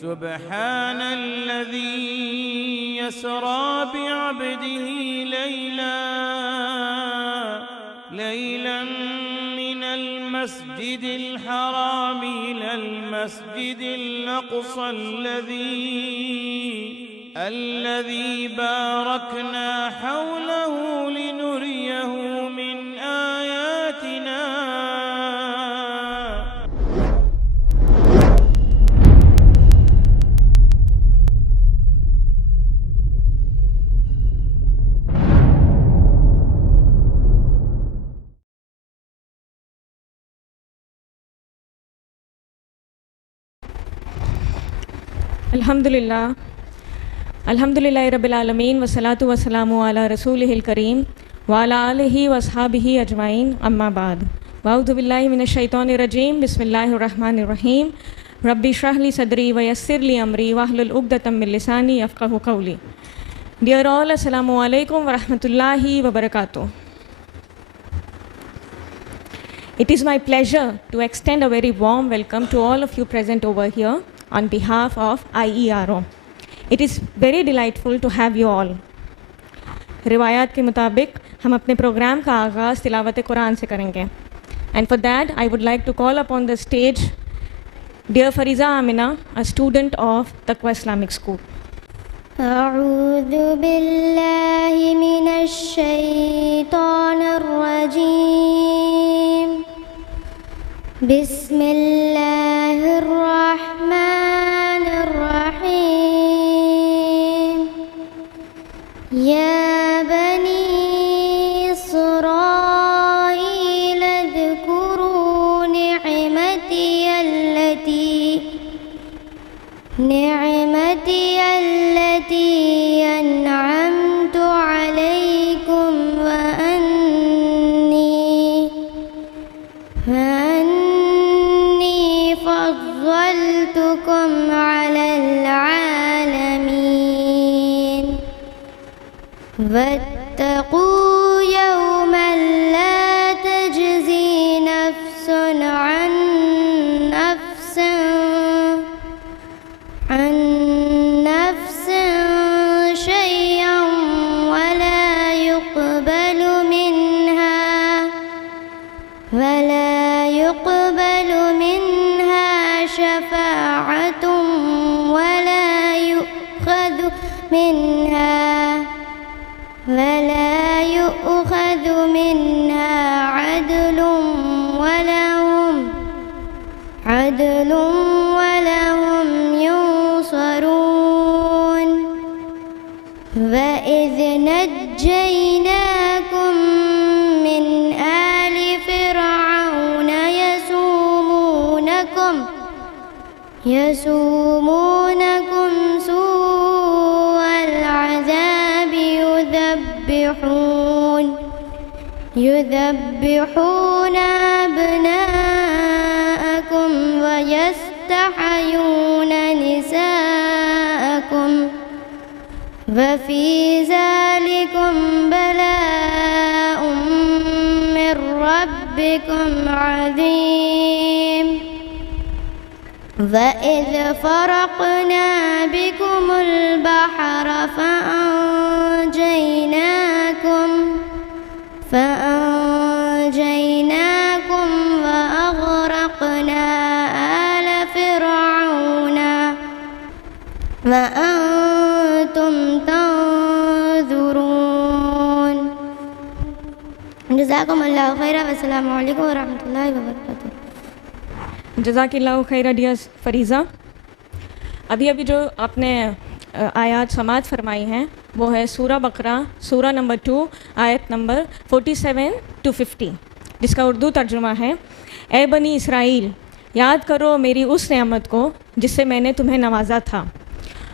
سبحان الذي يسرى بعبده ليلا من المسجد الحرام إلى المسجد الأقصى الذي باركنا حوله لنريه من آياتنا. الحمدللہ رب العالمین والصلاۃ والسلام علی رسولہ الکریم وعلی آلہ واصحابہ اجمعین، اما بعد. اعوذ باللہ من الشیطان الرجیم، بسم اللہ الرحمن الرحیم. رب اشرح لی صدری ویسر لی امری واحلل عقدۃ من لسانی یفقہوا قولی. ڈیئر آل، السلام علیکم ورحمۃ اللہ وبرکاتہ. It is my pleasure to extend a very warm welcome to all of you present over here on behalf of IERO. It is very delightful to have you all. روایات کے مطابق ہم اپنے پروگرام کا آغاز تلاوت قرآن سے کریں گے. And for that I would like to call upon the stage dear Fariza Amina, a student of Taqwa Islamic School. أعوذ بالله من الشيطان الرجيم. بسم الله الرحمن الرحيم. يا بني إسرائيل اذكروا نعمتي التي أنعمت عليكم وأني فضلتكم على العالمين. واتقوا يوما لا تجزي نفس عن نفس شيئا ولا يقبل منها شفاعة ولا يؤخذ منها عدل ولهم ينصرون. وإذ نجيناكم من آل فرعون يسومونكم سوء العذاب يذبحون أبناءكم ويستحيون نساءكم وفي ذلكم بلاء من ربكم عظيم. وإذ فرقنا بكم البحر فأنجيناكم وأغرقنا آل فرعون وأنتم تنظرون. جزاکم اللہ خیرا والسلام علیکم ورحمۃ اللہ وبرکاتہ. جزاک اللہ خیرہ ڈیئر فریضہ. ابھی جو آپ نے آیات سماعت فرمائی ہیں وہ ہے سورہ بقرہ، سورہ نمبر 2، آیت نمبر 47 to 50، جس کا اردو ترجمہ ہے: اے بنی اسرائیل، یاد کرو میری اس نعمت کو جس سے میں نے تمہیں نوازا تھا،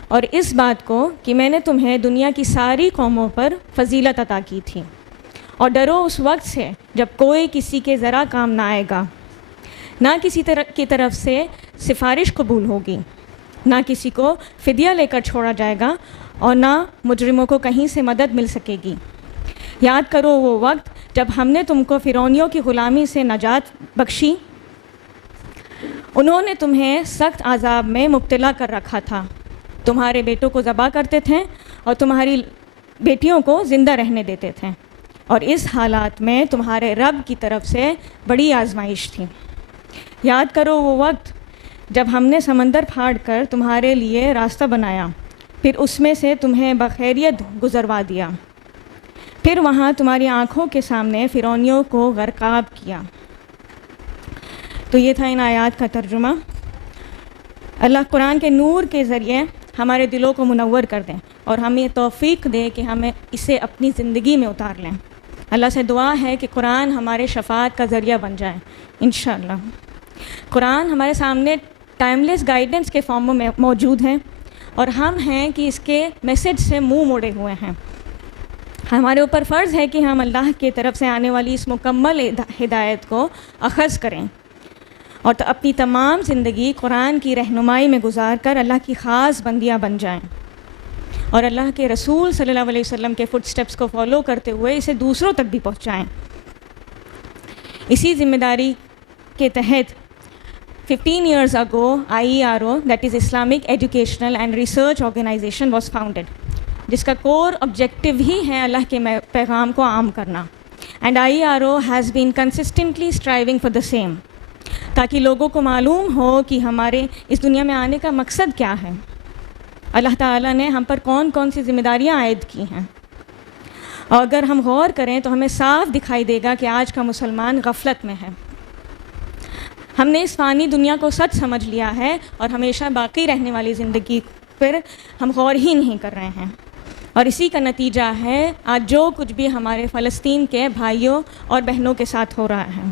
اور اس بات کو کہ میں نے تمہیں دنیا کی ساری قوموں پر فضیلت عطا کی تھی. اور ڈرو اس وقت سے جب کوئی کسی کے ذرا کام نہ آئے گا، نہ کسی کی طرف سے سفارش قبول ہوگی، نہ کسی کو فدیہ لے کر چھوڑا جائے گا، اور نہ مجرموں کو کہیں سے مدد مل سکے گی. یاد کرو وہ وقت جب ہم نے تم کو فرعونیوں کی غلامی سے نجات بخشی انہوں نے تمہیں سخت عذاب میں مبتلا کر رکھا تھا، تمہارے بیٹوں کو ذبح کرتے تھے اور تمہاری بیٹیوں کو زندہ رہنے دیتے تھے، اور اس حالات میں تمہارے رب کی طرف سے بڑی آزمائش تھی۔ یاد کرو وہ وقت جب ہم نے سمندر پھاڑ کر تمہارے لیے راستہ بنایا، پھر اس میں سے تمہیں بخیریت گزروا دیا، پھر وہاں تمہاری آنکھوں کے سامنے فرعونیوں کو غرقاب کیا۔ تو یہ تھا ان آیات کا ترجمہ۔ اللہ قرآن کے نور کے ذریعے ہمارے دلوں کو منور کر دیں اور ہمیں توفیق دے کہ ہمیں اسے اپنی زندگی میں اتار لیں۔ اللہ سے دعا ہے کہ قرآن ہمارے شفاعت کا ذریعہ بن جائے انشاءاللہ۔ قرآن ہمارے سامنے ٹائم لیس گائیڈنس کے فارم میں موجود ہے، اور ہم ہیں کہ اس کے میسج سے منہ موڑے ہوئے ہیں۔ ہمارے اوپر فرض ہے کہ ہم اللہ کی طرف سے آنے والی اس مکمل ہدایت کو اخذ کریں اور اپنی تمام زندگی قرآن کی رہنمائی میں گزار کر اللہ کی خاص بندیاں بن جائیں، اور اللہ کے رسول صلی اللہ علیہ وسلم کے فٹ سٹیپس کو فالو کرتے ہوئے اسے دوسروں تک بھی پہنچائیں۔ اسی ذمہ داری کے تحت 15 years ago IERO, that is Islamic Educational and Research Organization, was founded، جس کا کور آبجیکٹیو ہی ہے اللہ کے پیغام کو عام کرنا، and IERO has been consistently striving for the same، تاکہ لوگوں کو معلوم ہو کہ ہمارے اس دنیا میں آنے کا مقصد کیا ہے، اللہ تعالیٰ نے ہم پر کون کون سی ذمہ داریاں عائد کی ہیں۔ اور اگر ہم غور کریں تو ہمیں صاف دکھائی دے گا کہ آج کا مسلمان غفلت میں ہے۔ ہم نے اس فانی دنیا کو سچ سمجھ لیا ہے اور ہمیشہ باقی رہنے والی زندگی پر ہم غور ہی نہیں کر رہے ہیں، اور اسی کا نتیجہ ہے آج جو کچھ بھی ہمارے فلسطین کے بھائیوں اور بہنوں کے ساتھ ہو رہا ہے۔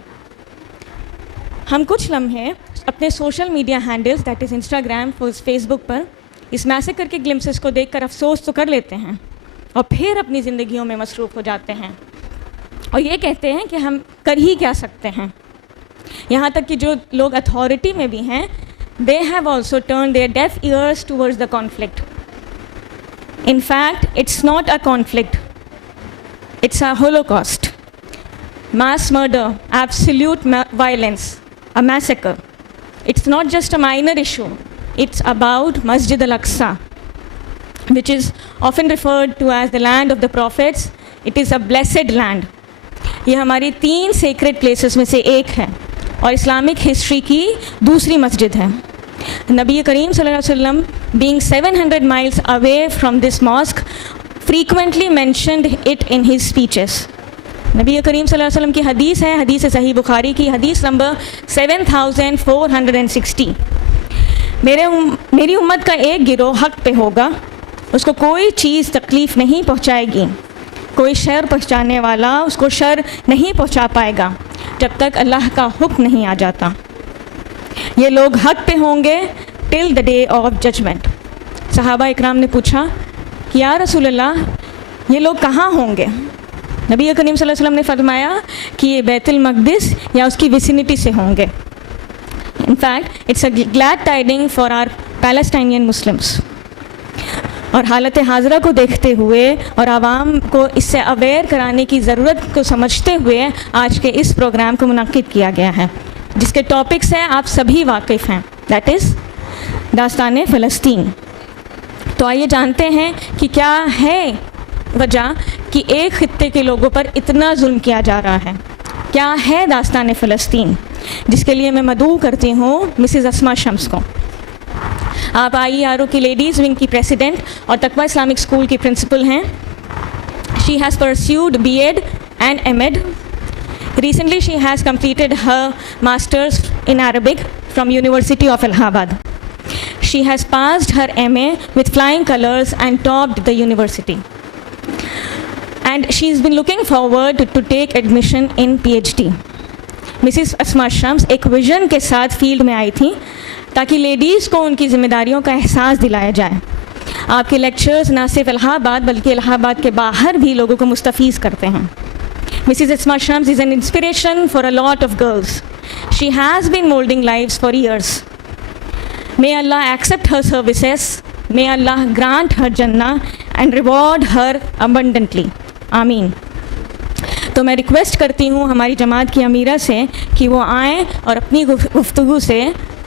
ہم کچھ لمحے اپنے social media handles that is Instagram, Facebook پر اس میسیکر کے گلمسز کو دیکھ کر افسوس تو کر لیتے ہیں اور پھر اپنی زندگیوں میں مصروف ہو جاتے ہیں اور یہ کہتے ہیں کہ ہم کر ہی کیا سکتے ہیں۔ یہاں تک کہ جو لوگ اتھارٹی میں بھی ہیں they have also turned their deaf ears towards the conflict. In fact, it's not a conflict, it's a holocaust, mass murder, absolute violence, a massacre. It's not just a minor issue, it's about Masjid al-Aqsa, which is often referred to as the land of the prophets. It is a blessed land. یہ ہماری 3 sacred places میں سے ایک ہے اور Islamic history کی دوسری مسجد ہے۔ نبی کریم صلی اللہ علیہ وسلم being 700 miles away from this mosque frequently mentioned it in his speeches. نبی کریم صلی اللہ علیہ وسلم کی حدیث ہے، حدیث صحیح بخاری کی حدیث نمبر 7460، میری امت کا ایک گروہ حق پہ ہوگا، اس کو کوئی چیز تکلیف نہیں پہنچائے گی، کوئی شر پہنچانے والا اس کو شر نہیں پہنچا پائے گا جب تک اللہ کا حکم نہیں آ جاتا۔ یہ لوگ حق پہ ہوں گے ٹل دا ڈے آف ججمنٹ۔ صحابہ اکرام نے پوچھا کہ یا رسول اللہ یہ لوگ کہاں ہوں گے؟ نبی کریم صلی اللہ علیہ وسلم نے فرمایا کہ یہ بیت المقدس یا اس کی ویسینٹی سے ہوں گے۔ In fact it's a glad tiding for our Palestinian Muslims. اور حالت حاضرہ کو دیکھتے ہوئے اور عوام کو اس سے اویئر کرانے کی ضرورت کو سمجھتے ہوئے آج کے اس پروگرام کو منعقد کیا گیا ہے، جس کے ٹاپکس ہیں آپ سبھی واقف ہیں، دیٹ از داستان فلسطین۔ تو آئیے جانتے ہیں کہ کیا ہے وجہ کہ ایک خطے کے لوگوں پر اتنا ظلم کیا جا رہا ہے، کیا ہے داستان فلسطین، جس کے لیے میں مدعو کرتی ہوں مسز اسما شمس کو۔ آپ IERO کی لیڈیز ونگ کی پریسیڈنٹ اور تقویٰ اسلامک اسکول کی پرنسپل ہیں۔ She has perceived BEd and M.Ed. Recently she has completed her Masters in Arabic from University of Allahabad. She has passed her MA with flying colors and topped the university. And she's been looking forward to take admission in PhD. Mrs Asma Shams ایک vision کے ساتھ field میں آئی تھیں تاکہ ladies کو ان کی ذمہ داریوں کا احساس دلایا جائے۔ آپ کے لیکچرز نہ صرف الہ آباد بلکہ الہ آباد کے باہر بھی لوگوں کو مستفیض کرتے ہیں۔ Mrs Asma Shams is an inspiration for a lot of girls. She has been moulding lives for years. May Allah accept her services. May Allah grant her Jannah and reward her abundantly. آمین۔ تو میں request کرتی ہوں ہماری جماعت کی امیرہ سے کہ وہ آئیں اور اپنی گفتگو سے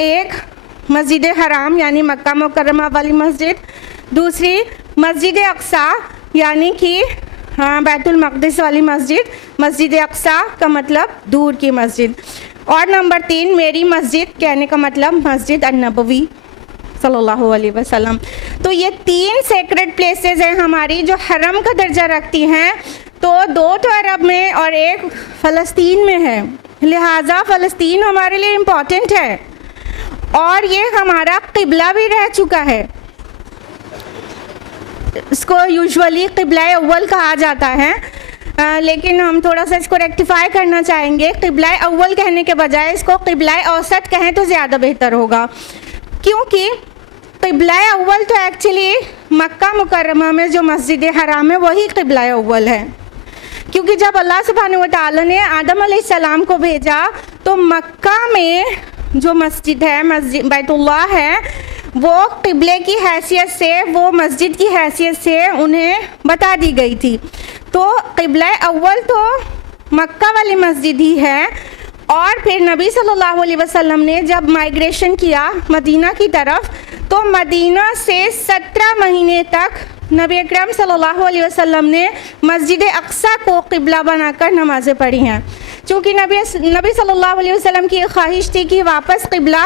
ایک مسجد حرام یعنی مکہ مکرمہ والی مسجد، دوسری مسجد اقصیٰ یعنی کہ بیت المقدس والی مسجد، مسجد اقصیٰ کا مطلب دور کی مسجد، اور نمبر 3 میری مسجد کہنے کا مطلب مسجد النبوی صلی اللہ علیہ وسلم۔ تو یہ 3 سیکرڈ پلیسز ہیں ہماری جو حرم کا درجہ رکھتی ہیں، تو 2 تو عرب میں اور 1 فلسطین میں ہے، لہٰذا فلسطین ہمارے لیے امپورٹنٹ ہے اور یہ ہمارا قبلہ بھی رہ چکا ہے۔ اس کو یوزولی قبلہ اول کہا جاتا ہے، لیکن ہم تھوڑا سا اس کو ریکٹیفائی کرنا چاہیں گے، قبلہ اول کہنے کے بجائے اس کو قبلہ اوسط کہیں تو زیادہ بہتر ہوگا، کیونکہ قبلہ اول تو ایکچولی مکہ مکرمہ میں جو مسجد حرام ہے وہی قبلہ اول ہے، کیونکہ جب اللہ سبحانہ و تعالیٰ نے آدم علیہ السلام کو بھیجا تو مکہ میں جو مسجد ہے، مسجد بیت اللہ ہے، وہ قبلے کی حیثیت سے، وہ مسجد کی حیثیت سے انہیں بتا دی گئی تھی۔ تو قبلہ اول تو مکہ والی مسجد ہی ہے، اور پھر نبی صلی اللہ علیہ وسلم نے جب مائیگریشن کیا مدینہ کی طرف تو مدینہ سے 17 مہینے تک نبی اکرم صلی اللہ علیہ وسلم نے مسجد اقصیٰ کو قبلہ بنا کر نمازیں پڑھی ہیں، چونکہ نبی صلی اللہ علیہ وسلم کی ایک خواہش تھی کہ واپس قبلہ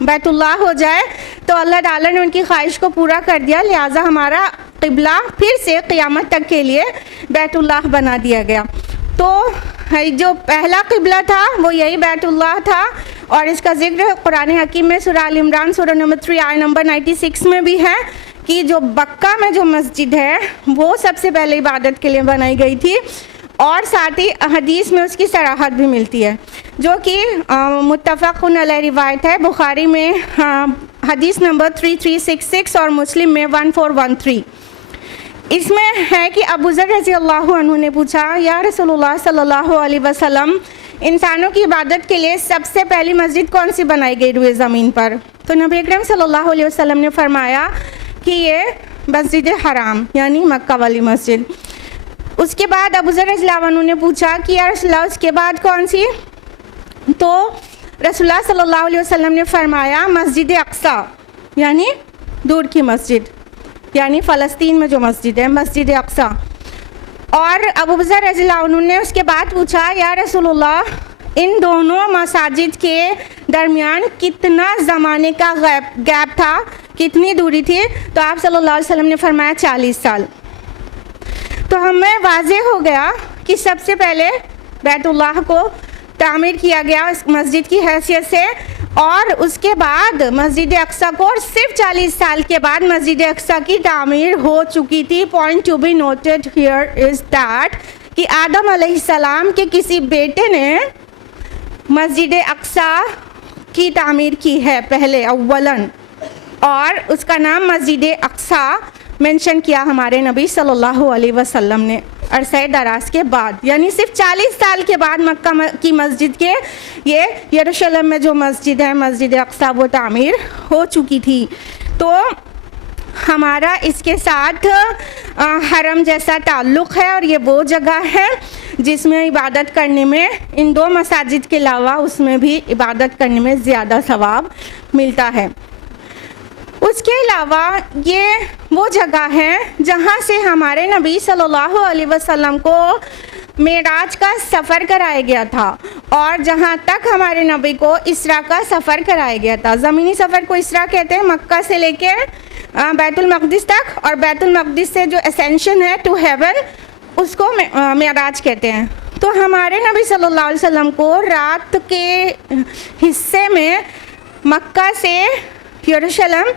بیت اللہ ہو جائے، تو اللہ تعالیٰ نے ان کی خواہش کو پورا کر دیا، لہٰذا ہمارا قبلہ پھر سے قیامت تک کے لیے بیت اللہ بنا دیا گیا۔ تو جو پہلا قبلہ تھا وہ یہی بیت اللہ تھا، اور اس کا ذکر قرآن حکیم میں سورہ آل عمران سورہ نمبر 3 آیت نمبر 96 میں بھی ہے کہ جو مکہ میں جو مسجد ہے وہ سب سے پہلے عبادت کے لیے بنائی گئی تھی، اور ساتھ ہی حدیث میں اس کی صراحت بھی ملتی ہے جو کہ متفق علیہ روایت ہے، بخاری میں حدیث نمبر 3366 اور مسلم میں 1413۔ اس میں ہے کہ ابو ذر رضی اللہ عنہ نے پوچھا، یا رسول اللہ صلی اللہ علیہ وسلم، انسانوں کی عبادت کے لیے سب سے پہلی مسجد کون سی بنائی گئی روئے زمین پر؟ تو نبی اکرم صلی اللہ علیہ وسلم نے فرمایا کہ یہ مسجد حرام یعنی مکہ والی مسجد۔ اس کے بعد ابو ذر رضی اللہ عنہ نے پوچھا کہ یا رسول اللہ اس کے بعد کون سی؟ تو رسول اللہ صلی اللہ علیہ وسلم نے فرمایا مسجد اقصیٰ یعنی دور کی مسجد، یعنی فلسطین میں جو مسجد ہے مسجد اقصیٰ۔ اور ابو ذر رضی اللہ عنہ نے اس کے بعد پوچھا، یا رسول اللہ ان دونوں مساجد کے درمیان کتنا زمانے کا گیپ تھا، کتنی دوری تھی؟ تو آپ صلی اللہ علیہ وسلم نے فرمایا 40 سال۔ تو ہمیں واضح ہو گیا کہ سب سے پہلے بیت اللہ کو تعمیر کیا گیا اس مسجد کی حیثیت سے، اور اس کے بعد مسجد اقصیٰ کو، اور صرف 40 سال کے بعد مسجد اقصیٰ کی تعمیر ہو چکی تھی۔ Point to be noted here is that کہ آدم علیہ السلام کے کسی بیٹے نے مسجد اقصیٰ کی تعمیر کی ہے پہلے اولاً، اور اس کا نام مسجد اقصیٰ مینشن کیا ہمارے نبی صلی اللہ علیہ وسلم نے عرصہ دراز کے بعد، یعنی صرف 40 سال کے بعد مکہ کی مسجد کے یہ یروشلم میں جو مسجد ہے مسجد اقصیٰ وہ تعمیر ہو چکی تھی۔ تو ہمارا اس کے ساتھ حرم جیسا تعلق ہے، اور یہ وہ جگہ ہے جس میں عبادت کرنے میں ان 2 مساجد کے علاوہ اس میں بھی عبادت کرنے میں زیادہ ثواب ملتا ہے۔ اس کے علاوہ یہ وہ جگہ ہے جہاں سے ہمارے نبی صلی اللہ علیہ وسلم کو معراج کا سفر کرایا گیا تھا، اور جہاں تک ہمارے نبی کو اسراء کا سفر کرایا گیا تھا۔ زمینی سفر کو اسراء کہتے ہیں، مکہ سے لے کے بیت المقدس تک، اور بیت المقدس سے جو اسینشن ہے ٹو ہیون اس کو معراج کہتے ہیں۔ تو ہمارے نبی صلی اللہ علیہ وسلم کو رات کے حصے میں مکہ سے یروشلم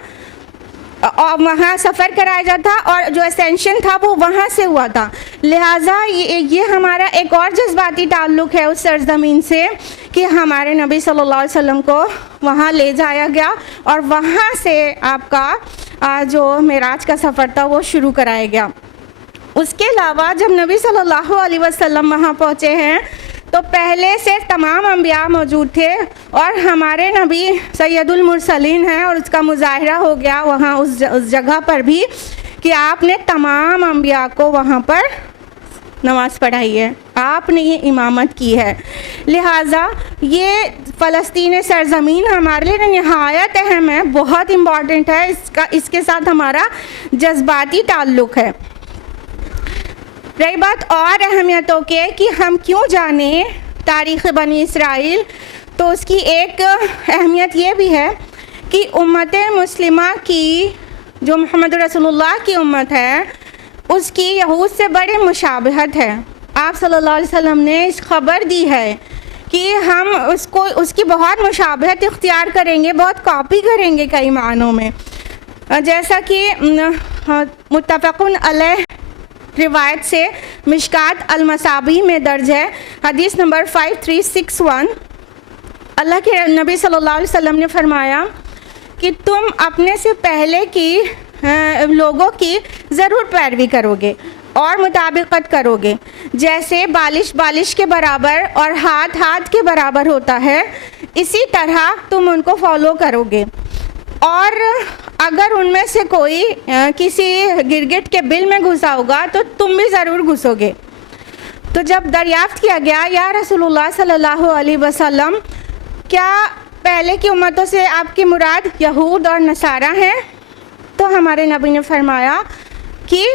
اور وہاں سفر کرایا جاتا تھا، اور جو اسینشن تھا وہ وہاں سے ہوا تھا، لہٰذا یہ ہمارا ایک اور جذباتی تعلق ہے اس سرزمین سے کہ ہمارے نبی صلی اللہ علیہ وسلم کو وہاں لے جایا گیا، اور وہاں سے آپ کا جو معراج کا سفر تھا وہ شروع کرایا گیا۔ اس کے علاوہ جب نبی صلی اللہ علیہ وسلم وہاں پہنچے ہیں تو پہلے سے تمام انبیاء موجود تھے، اور ہمارے نبی سید المرسلین ہیں، اور اس کا مظاہرہ ہو گیا وہاں اس جگہ پر بھی کہ آپ نے تمام انبیاء کو وہاں پر نماز پڑھائی ہے، آپ نے یہ امامت کی ہے، لہٰذا یہ فلسطین سرزمین ہمارے لیے نہایت اہم ہے، بہت امپورٹنٹ ہے، اس کے ساتھ ہمارا جذباتی تعلق ہے۔ رہی بات اور اہمیتوں کے کہ ہم کیوں جانیں تاریخ بنی اسرائیل، تو اس کی ایک اہمیت یہ بھی ہے کہ امت مسلمہ کی جو محمد رسول اللہ کی امت ہے اس کی یہود سے بڑی مشابہت ہے۔ آپ صلی اللہ علیہ وسلم نے اس خبر دی ہے کہ ہم اس کی بہت مشابہت اختیار کریں گے، بہت کاپی کریں گے کئی معنوں میں، جیسا کہ متفقن علیہ روایت سے مشکات المصابیح میں درج ہے، حدیث نمبر 5361، اللہ کے نبی صلی اللہ علیہ وسلم نے فرمایا کہ تم اپنے سے پہلے کی لوگوں کی ضرور پیروی کرو گے اور مطابقت کرو گے، جیسے بالش بالش کے برابر اور ہاتھ ہاتھ کے برابر ہوتا ہے، اسی طرح تم ان کو فالو کرو گے، اور اگر ان میں سے کوئی کسی گرگٹ کے بل میں گھسا ہوگا تو تم بھی ضرور گھسو گے۔ تو جب دریافت کیا گیا یا رسول اللہ صلی اللہ علیہ وسلم کیا پہلے کی امتوں سے آپ کی مراد یہود اور نصارہ ہیں، تو ہمارے نبی نے فرمایا کہ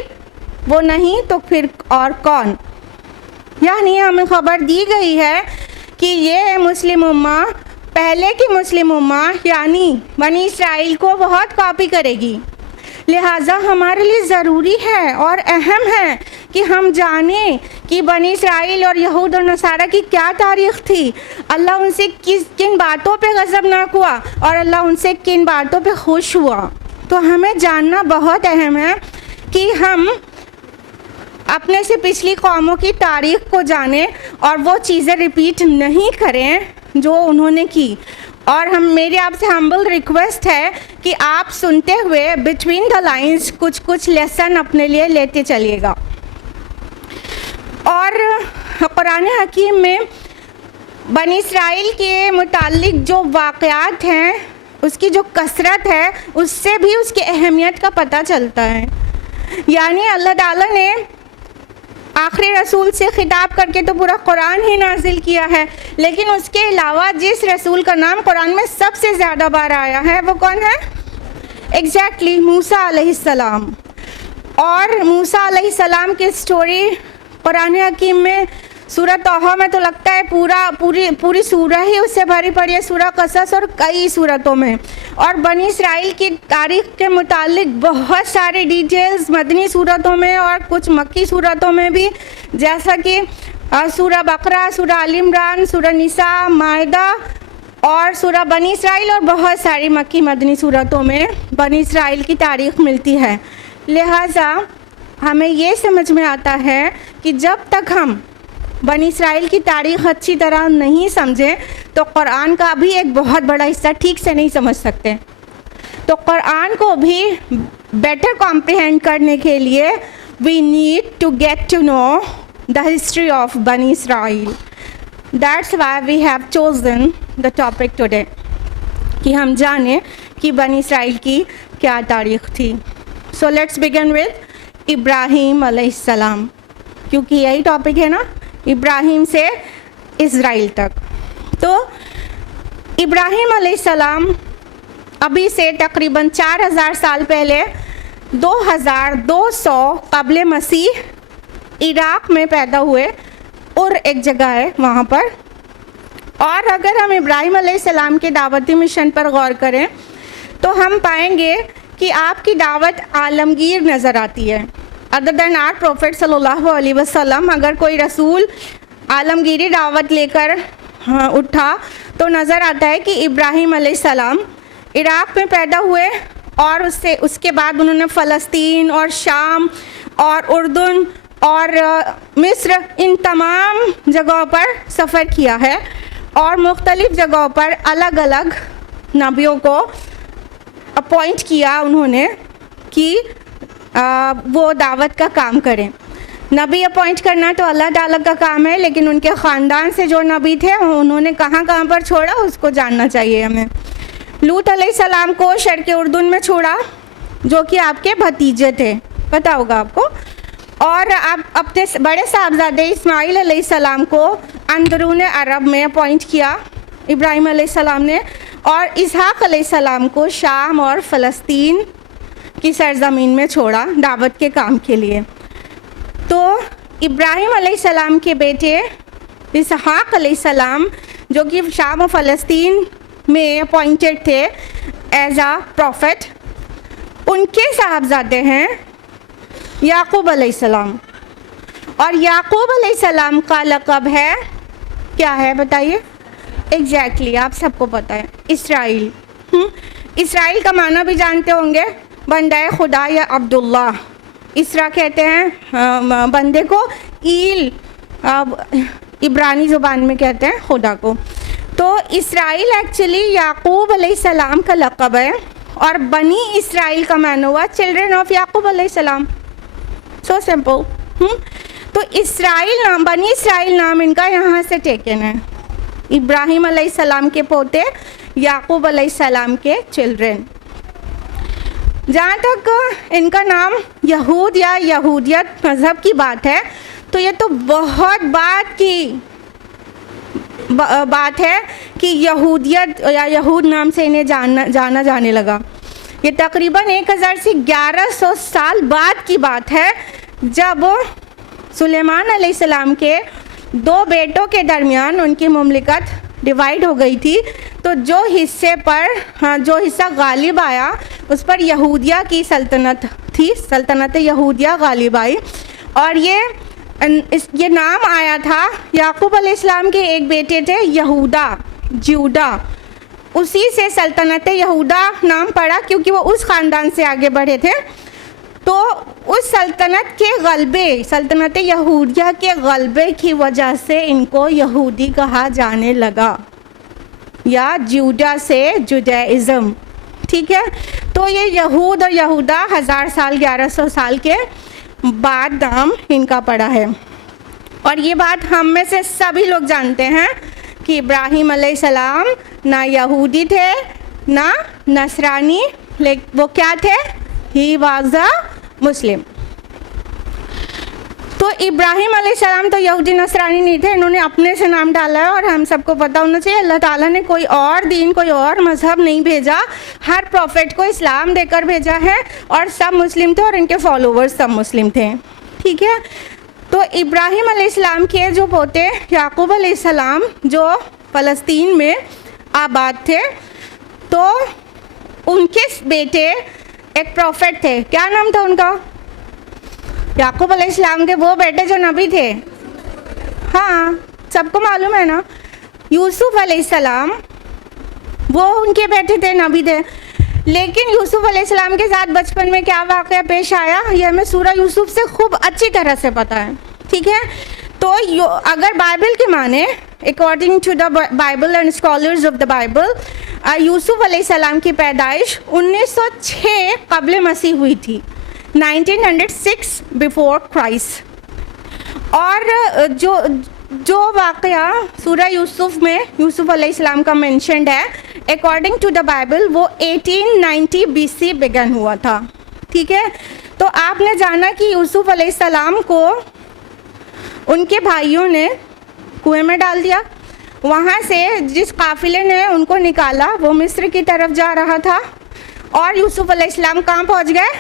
وہ نہیں تو پھر اور کون، یعنی ہمیں خبر دی گئی ہے کہ یہ مسلم امہ پہلے کی مسلم امہ یعنی بنی اسرائیل کو بہت کاپی کرے گی، لہٰذا ہمارے لیے ضروری ہے اور اہم ہے کہ ہم جانیں کہ بنی اسرائیل اور یہود اور نصارہ کی کیا تاریخ تھی، اللہ ان سے کن باتوں پہ غضبناک ہوا اور اللہ ان سے کن باتوں پہ خوش ہوا۔ تو ہمیں جاننا بہت اہم ہے کہ ہم اپنے سے پچھلی قوموں کی تاریخ کو جانیں اور وہ چیزیں ریپیٹ نہیں کریں جو انہوں نے کی، اور میری آپ سے ہمبل ریکویسٹ ہے کہ آپ سنتے ہوئے بٹوین دا لائنز کچھ لیسن اپنے لیے لیتے چلیے گا۔ اور قرآن حکیم میں بنی اسرائیل کے متعلق جو واقعات ہیں اس کی جو کثرت ہے اس سے بھی اس کی اہمیت کا پتہ چلتا ہے، یعنی اللہ تعالیٰ نے آخری رسول سے خطاب کر کے تو پورا قرآن ہی نازل کیا ہے، لیکن اس کے علاوہ جس رسول کا نام قرآن میں سب سے زیادہ بار آیا ہے وہ کون ہے؟ ایگزیکٹلی موسیٰ علیہ السلام۔ اور موسیٰ علیہ السلام کی سٹوری قرآن حکیم میں سورہ طٰہٰ میں تو لگتا ہے پوری سورہ ہی اس سے بھری پڑی ہے، سورہ قصص اور کئی سورتوں میں، اور بنی اسرائیل کی تاریخ کے متعلق بہت ساری ڈیٹیلز مدنی سورتوں میں اور کچھ مکی سورتوں میں بھی، جیسا کہ سورہ بقرہ، سورہ آل عمران، سورہ نساء، مائدہ اور سورہ بنی اسرائیل اور بہت ساری مکی مدنی سورتوں میں بنی اسرائیل کی تاریخ ملتی ہے۔ لہٰذا ہمیں یہ سمجھ میں آتا ہے کہ جب تک ہم بنی اسرائیل کی تاریخ اچھی طرح نہیں سمجھیں تو قرآن کا بھی ایک بہت بڑا حصہ ٹھیک سے نہیں سمجھ سکتے۔ تو قرآن کو بھی بیٹر کمپریہینڈ کرنے کے لیے we need to get to know the history of Bani Israel. That's why we have chosen the topic today, کہ ہم جانیں کہ بنی اسرائیل کی کیا تاریخ تھی۔ سو لیٹس بگن ود ابراہیم علیہ السلام، کیونکہ یہی ٹاپک ہے نا، ابراہیم سے اسرائیل تک۔ تو ابراہیم علیہ السلام ابھی سے تقریباً 4000 سال پہلے 2200 قبل مسیح عراق میں پیدا ہوئے، اور ایک جگہ ہے وہاں پر۔ اور اگر ہم ابراہیم علیہ السلام کے دعوتی مشن پر غور کریں تو ہم پائیں گے کہ آپ کی دعوت عالمگیر نظر آتی ہے۔ ادر دین آر پروفیٹ صلی اللہ علیہ وسلم، اگر کوئی رسول عالمگیری دعوت لے کر اٹھا تو نظر آتا ہے کہ ابراہیم علیہ السلام عراق میں پیدا ہوئے، اور اس کے بعد انہوں نے فلسطین اور شام اور اردن اور مصر، ان تمام جگہوں پر سفر کیا ہے، اور مختلف جگہوں پر الگ الگ نبیوں کو اپوائنٹ کیا انہوں نے کہ وہ دعوت کا کام کریں۔ نبی اپوائنٹ کرنا تو اللہ تعالیٰ کا کام ہے، لیکن ان کے خاندان سے جو نبی تھے انہوں نے کہاں کہاں پر چھوڑا اس کو جاننا چاہیے ہمیں۔ لوط علیہ السلام کو شرق اردن میں چھوڑا، جو کہ آپ کے بھتیجے تھے، پتہ ہوگا آپ کو۔ اور اب اپنے بڑے صاحبزادے اسماعیل علیہ السلام کو اندرون عرب میں اپوائنٹ کیا ابراہیم علیہ السلام نے، اور اسحاق علیہ السلام کو شام اور فلسطین کی سرزمین میں چھوڑا دعوت کے کام کے لیے۔ تو ابراہیم علیہ السلام کے بیٹے اسحاق علیہ السلام جو کہ شام و فلسطین میں اپوائنٹڈ تھے ایز اے پروفٹ، ان کے صاحبزادے ہیں یعقوب علیہ السلام، اور یعقوب علیہ السلام کا لقب ہے، کیا ہے بتائیے؟ ایگزیکٹلی آپ سب کو پتہ ہے، اسرائیل۔ اسرائیل کا معنی بھی جانتے ہوں گے، بندہ خدا یا عبداللہ۔ اسرا کہتے ہیں بندے کو، ایل عبرانی زبان میں کہتے ہیں خدا کو۔ تو اسرائیل ایکچولی یعقوب علیہ السلام کا لقب ہے، اور بنی اسرائیل کا معنی ہوا چلڈرن آف یعقوب علیہ السلام، سو سمپل۔ تو اسرائیل نام، بنی اسرائیل نام ان کا یہاں سے ٹیکن ہے، ابراہیم علیہ السلام کے پوتے، یعقوب علیہ السلام کے چلڈرن۔ جہاں تک ان کا نام یہود یا یہودیت مذہب کی بات ہے، تو یہ تو بہت بات ہے کہ یہودیت یا یہود نام سے انہیں جانا جانے لگا۔ یہ تقریباً 1000 سے 1100 سال بعد کی بات ہے، جب سلیمان علیہ السلام کے 2 بیٹوں کے درمیان ان کی مملکت ڈیوائیڈ ہو گئی تھی، تو جو حصہ غالب آیا اس پر یہودیہ کی سلطنت تھی، سلطنت یہودیہ غالب آئی، اور یہ نام آیا تھا یعقوب علیہ السلام کے ایک بیٹے تھے جیوڈا، اسی سے سلطنت یہودا نام پڑا، کیونکہ وہ اس خاندان سے آگے بڑھے تھے۔ تو اس سلطنت کے غلبے، سلطنت یہودیہ کے غلبے کی وجہ سے ان کو یہودی کہا جانے لگا، یا جیوڈا سے جوڈائزم، ٹھیک ہے۔ تو یہ یہود اور یہودا 1000 سال 1100 سال کے بعد نام ان کا پڑا ہے، اور یہ بات ہم میں سے سبھی لوگ جانتے ہیں کہ ابراہیم علیہ السلام نہ یہودی تھے نہ نصرانی، لیکن وہ کیا تھے؟ ہی واز اے مسلم۔ تو ابراہیم علیہ السلام تو یہودی نصرانی نہیں تھے، انہوں نے اپنے سے نام ڈالا ہے، اور ہم سب کو پتہ ہونا چاہیے اللہ تعالیٰ نے کوئی اور دین، کوئی اور مذہب نہیں بھیجا، ہر پروفٹ کو اسلام دے کر بھیجا ہے، اور سب مسلم تھے اور ان کے فالوورز سب مسلم تھے، ٹھیک ہے۔ تو ابراہیم علیہ السلام کے جو پوتے یعقوب علیہ السلام جو فلسطین میں آباد تھے، تو ان کے بیٹے ایک پروفٹ تھے، کیا نام تھا ان کا؟ یعقوب علیہ السلام کے وہ بیٹے جو نبی تھے، ہاں سب کو معلوم ہے نا، یوسف علیہ السلام، وہ ان کے بیٹے تھے، نبی تھے۔ لیکن یوسف علیہ السلام کے ساتھ بچپن میں کیا واقعہ پیش آیا، یہ ہمیں سورہ یوسف سے خوب اچھی طرح سے پتہ ہے، ٹھیک ہے۔ تو اگر بائبل کے معنی according to the Bible and scholars of the Bible, Yusuf علیہ السلام کی پیدائش 1906 قبل مسیح ہوئی تھی، 1906 بیفور کرائسٹ۔ اور جو واقعہ سورہ یوسف میں یوسف علیہ السلام کا مینشنڈ ہے، اکارڈنگ ٹو دا بائبل وہ 1890 BC بگن ہوا تھا، ٹھیک ہے۔ تو آپ نے جانا کہ یوسف علیہ السلام کو ان کے بھائیوں نے کنویں میں ڈال دیا، وہاں سے جس قافلے نے ان کو نکالا وہ مصر کی طرف جا رہا تھا، اور یوسف علیہ السلام کہاں پہنچ گئے؟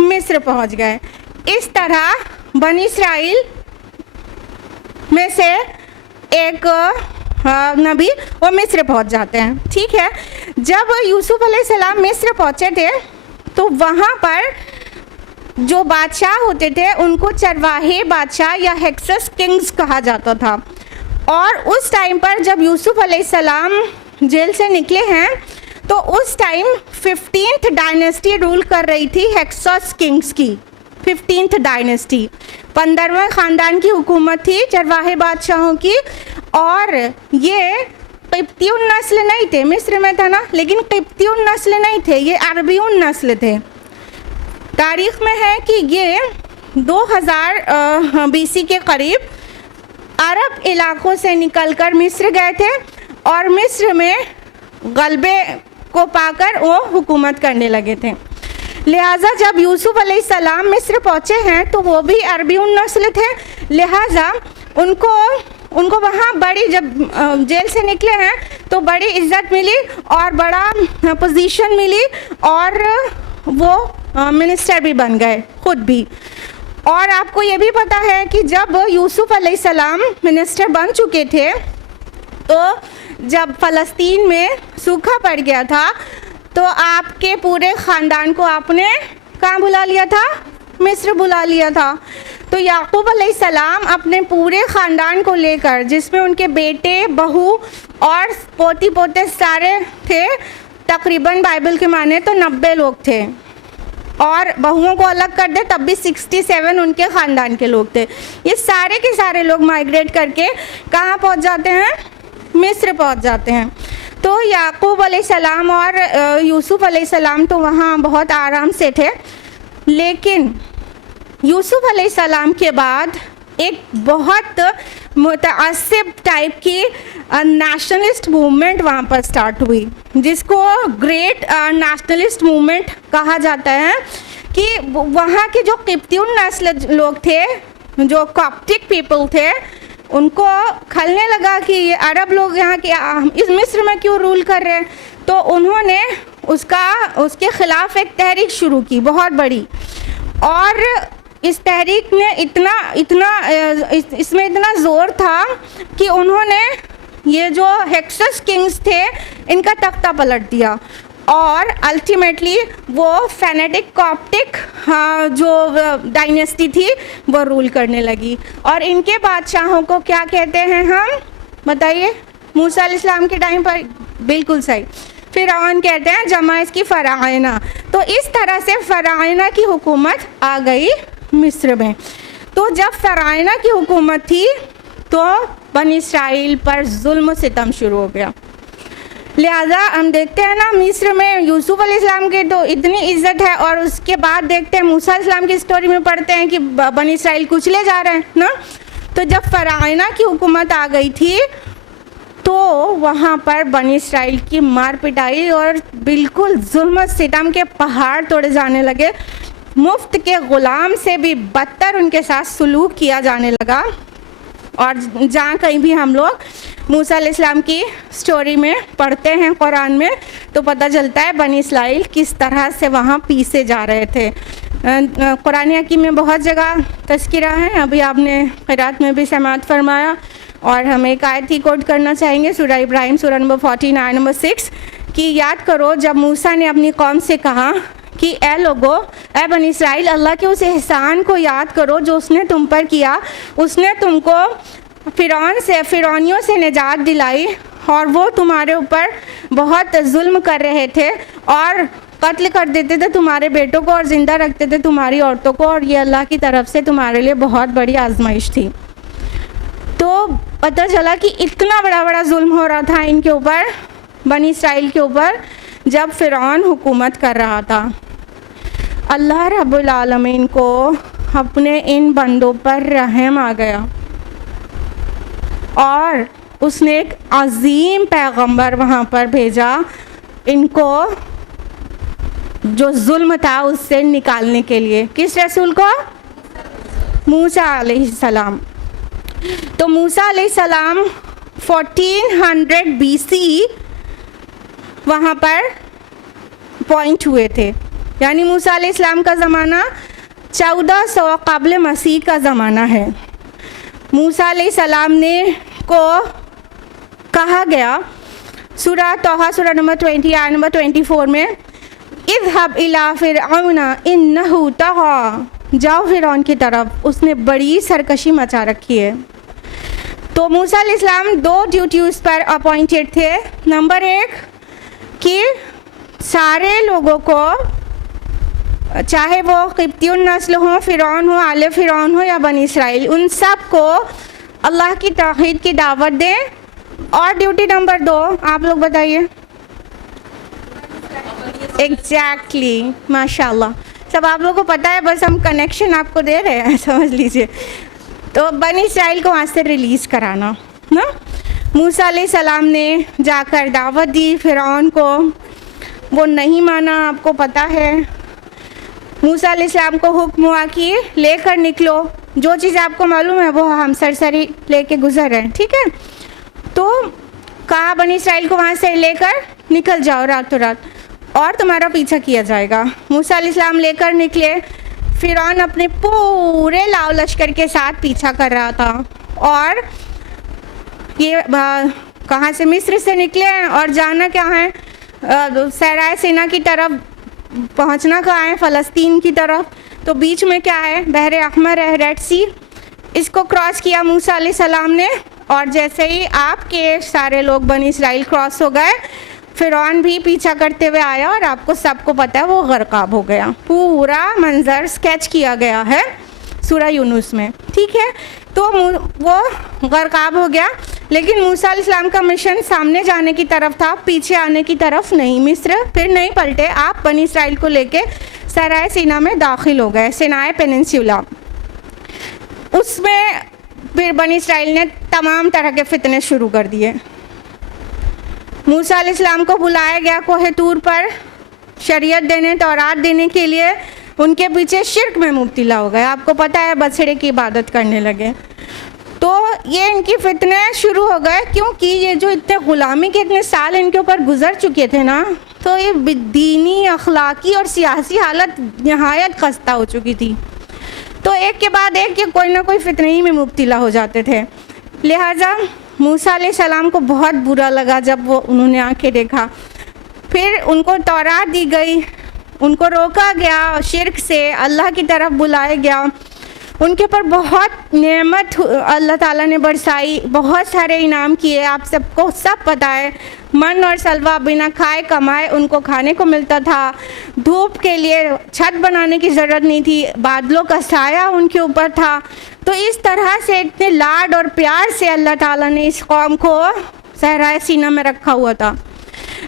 مصر پہنچ گئے۔ اس طرح بنی اسرائیل میں سے ایک نبی وہ مصر پہنچ جاتے ہیں، ٹھیک ہے۔ جب یوسف علیہ السلام مصر پہنچے تھے تو وہاں پر جو بادشاہ ہوتے تھے ان کو چرواہے بادشاہ یا ہیکسس کنگز کہا جاتا تھا، اور اس ٹائم پر جب یوسف علیہ السلام جیل سے نکلے ہیں تو اس ٹائم 15th ڈائنیسٹی رول کر رہی تھی ہیکسس کنگز کی، 15th ڈائنیسٹی، 15ویں خاندان کی حکومت تھی چرواہے بادشاہوں کی، اور یہ قبطیون نسل نہیں تھے، مصر میں تھا نا، لیکن قبطیون نسل نہیں تھے، یہ عربیون نسل تھے۔ تاریخ میں ہے کہ یہ 2000 BC کے قریب عرب علاقوں سے نکل کر مصر گئے تھے، اور مصر میں غلبے کو پا کر وہ حکومت کرنے لگے تھے۔ لہٰذا جب یوسف علیہ السلام مصر پہنچے ہیں تو وہ بھی عربی نسل تھے، لہٰذا ان کو وہاں بڑی، جب جیل سے نکلے ہیں تو بڑی عزت ملی اور بڑا پوزیشن ملی، اور وہ منسٹر بھی بن گئے خود بھی. اور آپ کو یہ بھی پتہ ہے کہ جب یوسف علیہ السلام منسٹر بن چکے تھے تو جب فلسطین میں سوکھا پڑ گیا تھا تو آپ کے پورے خاندان کو آپ نے کہاں بلا لیا تھا؟ مصر بلا لیا تھا. تو یعقوب علیہ السلام اپنے پورے خاندان کو لے کر، جس میں ان کے بیٹے، بہو اور پوتی پوتے سارے تھے، تقریباً بائبل کے معنی تو 90 لوگ تھے، اور بہوؤں کو الگ کر دے تب بھی 67 ان کے خاندان کے لوگ تھے. یہ سارے کے سارے لوگ مائیگریٹ کر کے کہاں پہنچ جاتے ہیں؟ مصر پہنچ جاتے ہیں. تو یعقوب علیہ السلام اور یوسف علیہ السلام تو وہاں بہت آرام سے تھے، لیکن یوسف علیہ السلام کے بعد ایک بہت متعصب ٹائپ کی نیشنلسٹ موومنٹ وہاں پر سٹارٹ ہوئی، جس کو گریٹ نیشنلسٹ موومنٹ کہا جاتا ہے. کہ وہاں کے جو قبطیون نسل لوگ تھے، جو کاپٹک پیپل تھے، ان کو کھلنے لگا کہ یہ عرب لوگ یہاں کے اس مصر میں کیوں رول کر رہے ہیں. تو انہوں نے اس کے خلاف ایک تحریک شروع کی بہت بڑی، اور اس تحریک نے اس میں اتنا زور تھا کہ انہوں نے یہ جو ہیکسس کنگز تھے ان کا تختہ پلٹ دیا، اور الٹیمیٹلی وہ فینیٹک کاپٹک جو ڈائنیسٹی تھی وہ رول کرنے لگی. اور ان کے بادشاہوں کو کیا کہتے ہیں ہم؟ بتائیے. موسیٰ علیہ السلام کے ٹائم پر بالکل صحیح، فرعون کہتے ہیں، جمع اس کی فراعنہ. تو اس طرح سے فراعنہ کی حکومت آ گئی مصر میں. تو جب فراعنہ کی حکومت تھی تو بنی اسرائیل پر ظلم و ستم شروع ہو گیا. لہٰذا ہم دیکھتے ہیں نا، مصر میں یوسف علیہ السلام کی تو اتنی عزت ہے، اور اس کے بعد دیکھتے ہیں موسیٰ علیہ السلام کی سٹوری میں پڑھتے ہیں کہ بنی اسرائیل کچلے جا رہے ہیں نا. تو جب فراعنہ کی حکومت آ گئی تھی تو وہاں پر بنی اسرائیل کی مار پٹائی اور بالکل ظلم و ستم کے پہاڑ توڑے جانے لگے. مفت کے غلام سے بھی بدتر ان کے ساتھ سلوک کیا جانے لگا. اور جہاں کہیں بھی ہم لوگ موسیٰ علیہ السلام کی سٹوری میں پڑھتے ہیں قرآن میں تو پتہ چلتا ہے بنی اسرائیل کس طرح سے وہاں پیسے جا رہے تھے. قرآن حکیم میں بہت جگہ تذکرہ ہے، ابھی آپ نے قرات میں بھی سماعت فرمایا، اور ہم ایک آیت ہی کوٹ کرنا چاہیں گے، سورہ ابراہیم سورہ نمبر 49 نمبر 6 کہ یاد کرو جب موسیٰ نے اپنی قوم سے کہا کہ اے لوگو، اے بنی اسرائیل، اللہ کے اس احسان کو یاد کرو جو اس نے تم پر کیا. اس نے تم کو فرعونیوں سے نجات دلائی، اور وہ تمہارے اوپر بہت ظلم کر رہے تھے اور قتل کر دیتے تھے تمہارے بیٹوں کو اور زندہ رکھتے تھے تمہاری عورتوں کو، اور یہ اللہ کی طرف سے تمہارے لیے بہت بڑی آزمائش تھی. تو پتہ چلا کہ اتنا بڑا ظلم ہو رہا تھا ان کے اوپر، بنی اسرائیل کے اوپر، جب فرعون حکومت کر رہا تھا. اللہ رب العالمین کو اپنے ان بندوں پر رحم آ گیا، اور اس نے ایک عظیم پیغمبر وہاں پر بھیجا ان کو جو ظلم تھا اس سے نکالنے کے لیے. کس رسول کو؟ موسیٰ علیہ السلام. تو موسیٰ علیہ السلام 1400 BC وہاں پر اپوائنٹ ہوئے تھے، یعنی موسیٰ علیہ السلام کا زمانہ 1400 قبل مسیح کا زمانہ ہے. موسیٰ علیہ السلام نے کو کہا گیا سورہ توحہ سورہ نمبر 20 آیت نمبر 24 میں، اذهب الى فرعون انہ طغى، جاؤ فرعون کی طرف، اس نے بڑی سرکشی مچا رکھی ہے. تو موسیٰ علیہ السلام 2 ڈیوٹیز پر اپوائنٹڈ تھے. نمبر 1 کہ سارے لوگوں کو، چاہے وہ قبطیون نسل ہوں، فرعون ہو، آل فرعون ہو یا بنی اسرائیل، ان سب کو اللہ کی توحید کی دعوت دیں. اور ڈیوٹی نمبر 2 آپ لوگ بتائیے. ایگزیکٹلی، ماشاء اللہ، سب آپ لوگوں کو پتہ ہے، بس ہم کنیکشن آپ کو دے رہے ہیں، سمجھ لیجئے. تو بنی اسرائیل کو وہاں سے ریلیز کرانا نا. موسیٰ علیہ السلام نے جا کر دعوت دی فرعون کو، وہ نہیں مانا، آپ کو پتہ ہے. موسیٰ علیہ السلام کو حکم ہوا کہ لے کر نکلو، جو چیز آپ کو معلوم ہے وہ ہم سرسری لے کے گزر رہے ہیں، ٹھیک ہے. تو کہا بنی اسرائیل کو وہاں سے لے کر نکل جاؤ راتوں رات، اور تمہارا پیچھا کیا جائے گا. موسیٰ علیہ السلام لے کر نکلے. فرعون اپنے پورے لاؤ لشکر کے ساتھ پیچھا کر رہا تھا، اور یہ کہاں سے؟ مصر سے نکلے ہیں، اور جانا کیا ہے؟ صحرائے سینا کی طرف پہنچنا کہاں ہے؟ فلسطین کی طرف. تو بیچ میں کیا ہے؟ بحر احمر ہے، ریڈ سی. اس کو کراس کیا موسیٰ علیہ السلام نے، اور جیسے ہی آپ کے سارے لوگ بنی اسرائیل کراس ہو گئے، فرعون بھی پیچھا کرتے ہوئے آیا، اور آپ کو سب کو پتہ ہے وہ غرقاب ہو گیا. پورا منظر سکیچ کیا گیا ہے سورہ یونس میں، ٹھیک ہے. تو وہ غرقاب ہو گیا، لیکن موسیٰ علیہ السلام کا مشن سامنے جانے کی طرف تھا، پیچھے آنے کی طرف نہیں. مصر پھر نہیں پلٹے، آپ بنی اسرائیل کو لے کے صحرائے سینا میں داخل ہو گئے، سینائے پیننسیولا. اس میں پھر بنی اسرائیل نے تمام طرح کے فتنے شروع کر دیے. موسیٰ علیہ السلام کو بلایا گیا کوہ طور پر شریعت دینے، تورات دینے کے لیے. ان کے پیچھے شرک میں مبتلا ہو گئے، آپ کو پتہ ہے بچڑے کی عبادت کرنے لگے. تو یہ ان کی فتنے شروع ہو گئے، کیونکہ یہ جو اتنے غلامی کے اتنے سال ان کے اوپر گزر چکے تھے نا، تو یہ دینی، اخلاقی اور سیاسی حالت نہایت خستہ ہو چکی تھی. تو ایک کے بعد ایک یہ کوئی نہ کوئی فتنے ہی میں مبتلا ہو جاتے تھے. لہٰذا موسیٰ علیہ السلام کو بہت برا لگا جب انہوں نے آنکھیں دیکھا. پھر ان کو تورات دی گئی، ان کو روکا گیا شرک سے، اللہ کی طرف بلایا گیا. ان کے پر بہت نعمت اللہ تعالیٰ نے برسائی، بہت سارے انعام کیے. آپ سب کو سب پتہ ہے، من اور سلوہ بنا کھائے کمائے ان کو کھانے کو ملتا تھا. دھوپ کے لیے چھت بنانے کی ضرورت نہیں تھی، بادلوں کا سایہ ان کے اوپر تھا. تو اس طرح سے اتنے لاڈ اور پیار سے اللہ تعالیٰ نے اس قوم کو صحرائے سینا میں رکھا ہوا تھا.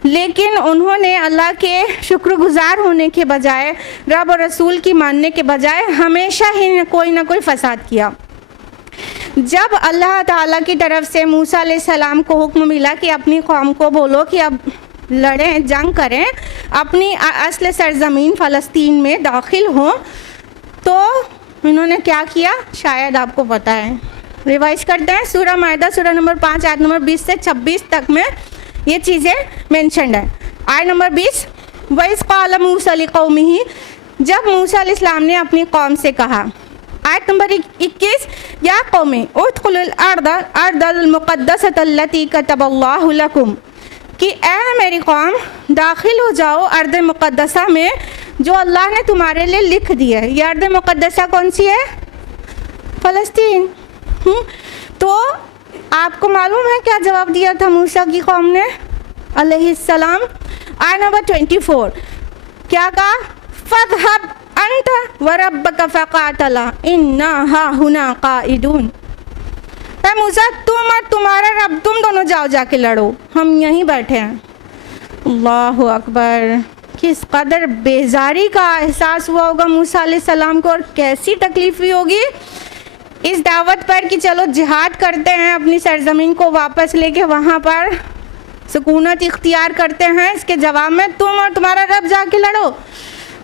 لیکن انہوں نے اللہ کے شکر گزار ہونے کے بجائے، رب اور رسول کی ماننے کے بجائے ہمیشہ ہی کوئی نہ کوئی فساد کیا. جب اللہ تعالیٰ کی طرف سے موسیٰ علیہ السلام کو حکم ملا کہ اپنی قوم کو بولو کہ اب لڑیں، جنگ کریں، اپنی اصل سرزمین فلسطین میں داخل ہوں، تو انہوں نے کیا کیا؟ شاید آپ کو پتہ ہے. ریوائز کرتے ہیں. سورہ مائدہ سورہ نمبر 5 آیت نمبر 20 سے 26 تک میں یہ چیزیں مینشنڈ ہیں. آیت نمبر 20، وَإِذْ قَالَ مُوسَىٰ لِقَوْمِهِ، جب موسیٰ علیہ السلام نے اپنی قوم سے کہا. آیت نمبر 21، یا قوم ادخلوا الارض المقدسۃ التی کتب اللہ لکم، کہ اے میری قوم داخل ہو جاؤ ارض مقدسہ میں جو اللہ نے تمہارے لیے لکھ دی ہے. یہ ارض مقدسہ کون سی ہے؟ فلسطین. تو آپ کو معلوم ہے کیا جواب دیا تھا موسیٰ کی قوم نے علیہ السلام؟ آیت نمبر 24 کیا کہا؟ فَاذْهَبْ أَنْتَ وَرَبَّكَ فَقَاتَلَا إِنَّا هَاهُنَا قَاعِدُونَ. اے موسیٰ تم اور تمہارا رب تم دونوں جاؤ، جا کے لڑو، ہم یہیں بیٹھے ہیں. اللہ اکبر. کس قدر بیزاری کا احساس ہوا ہوگا موسیٰ علیہ السلام کو، اور کیسی تکلیف ہوئی ہوگی اس دعوت پر کہ چلو جہاد کرتے ہیں، اپنی سرزمین کو واپس لے کے وہاں پر سکونت اختیار کرتے ہیں. اس کے جواب میں تم اور تمہارا رب جا کے لڑو.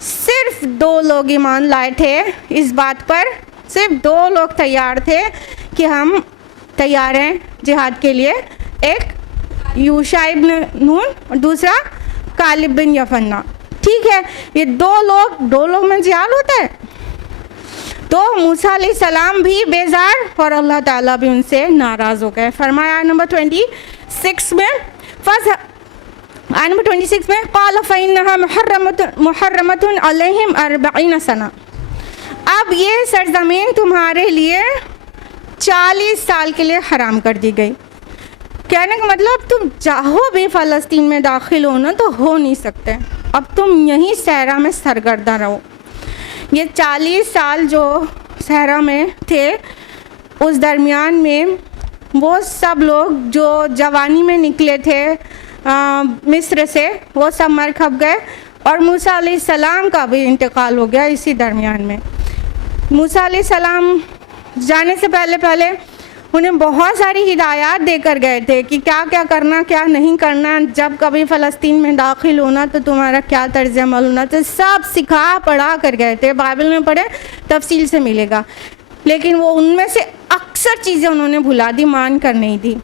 صرف 2 لوگ ایمان لائے تھے اس بات پر، صرف 2 لوگ تیار تھے کہ ہم تیار ہیں جہاد کے لیے. ایک یوشع ابن نون اور دوسرا کالب بن یفنہ. ٹھیک ہے، یہ 2 لوگ میں جہاد ہوتا ہے. تو موسیٰ علیہ السلام بھی بیزار اور اللہ تعالیٰ بھی ان سے ناراض ہو گئے. فرمایا نمبر 26 میں، نمبر 26 میں قال فإنها محرمۃ علیہم 40 سنہ. اب یہ سرزمین تمہارے لیے 40 سال کے لیے حرام کر دی گئی. کہنے کا مطلب تم چاہو بھی فلسطین میں داخل ہونا تو ہو نہیں سکتے، اب تم یہیں صحرا میں سرگرداں رہو. یہ 40 سال جو صحرا میں تھے، اس درمیان میں وہ سب لوگ جو جوانی میں نکلے تھے مصر سے، وہ سب مر کھپ گئے، اور موسیٰ علیہ السلام کا بھی انتقال ہو گیا اسی درمیان میں. موسیٰ علیہ السلام جانے سے پہلے انہیں بہت ساری ہدایات دے کر گئے تھے کہ کیا کیا کرنا کیا نہیں کرنا، جب کبھی فلسطین میں داخل ہونا تو تمہارا کیا طرز عمل ہونا، تو سب سکھا پڑھا کر گئے تھے. بائبل میں پڑھے تفصیل سے ملے گا. لیکن وہ ان میں سے اکثر چیزیں انہوں نے بھلا دی، مان کر نہیں دی.